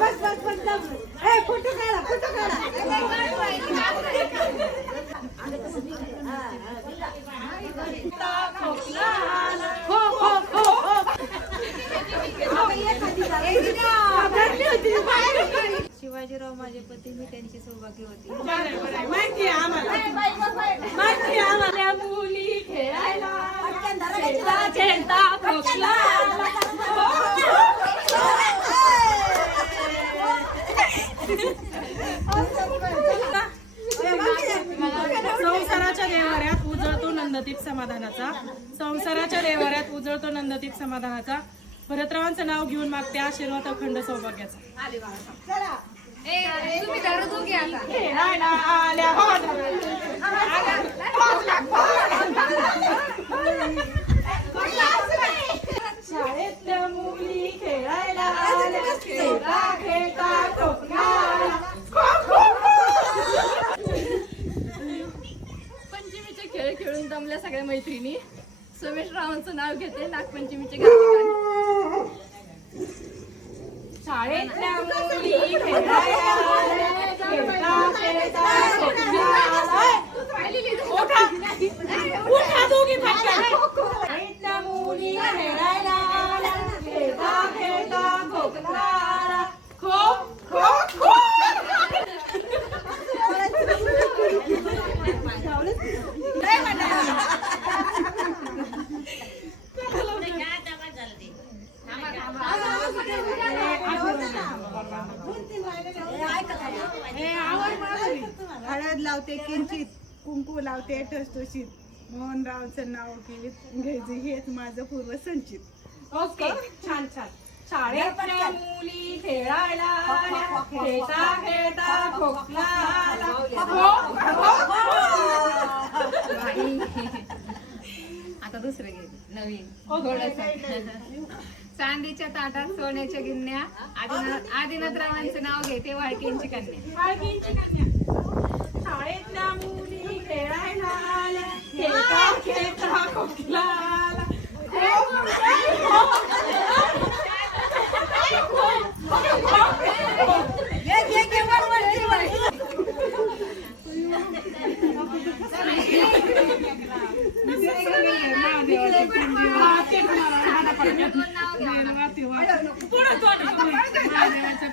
बस बस बस photo काढा photo काढा खो खो खो शिवाजीराव माझे पती मी त्यांची सौभाग्य होती. माहिती आम्हाला मुली खेळायला खेळता खोकला संसाराच्या देवाऱ्यात उजळतो नंददीप समाधानाचा. संसाराच्या देवाऱ्यात उजळतो नंददीप समाधानाचा. भरतरावांचं नाव घेऊन मागते आशीर्वाद अखंड सौभाग्याचा. खेळायला आल्या शाळेतल्या मुली खेळायला आल्या खेळता खेळता पंचमीचे खेळ खेळून जमल्या सगळ्या मैत्रिणी. सोमेश्वररावांचं नाव घेते नागपंचमीचे गाणे. शाळेतल्या मुली खेळायला खेळता खेळता उठा दोघी शाळेतल्या मुली खेळायला खेळता खेळता खोकला खो खो खो हळद लावते किंचित कुंकू लावते ठसठशीत मोहनरावचं नाव घ्यायचं हेच माझं पूर्व संचित. ओके छान छान. शाळेतल्या मुली खेळायला खेळता खेळता खोकला आता दुसरं घे नवीन चांदीच्या ताटात सोन्याच्या गिन्या. आदिनाथरावांचं नाव घेते वाळकींची कन्या. शाळेतल्या मुली खेळायला आल्या खेळता खेळता खोकला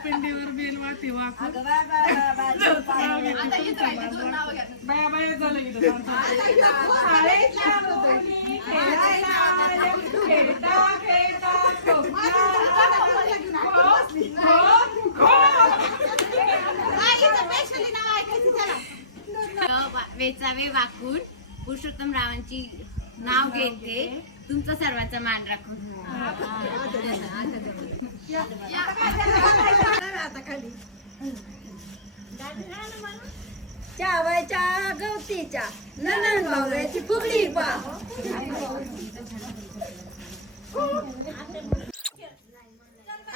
पिंडीवर बेलवाती वाकून बाया बाया झालं इथं. शाळेतल्या मुली खेळायला आल्या खेळता खेळता वेचावे वाकून पुरुषोत्तम रावांची नाव घेते तुमचा सर्वांचा मान राखून. चावायच्या गवतीच्या ननन भावड्याची फुगडी पा.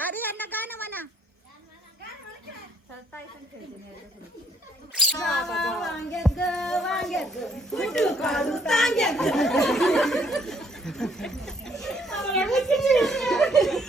अरे यांना गाणं म्हणा. वांग्यात ग वांग्यात ग फुटू काढू तांग्यात.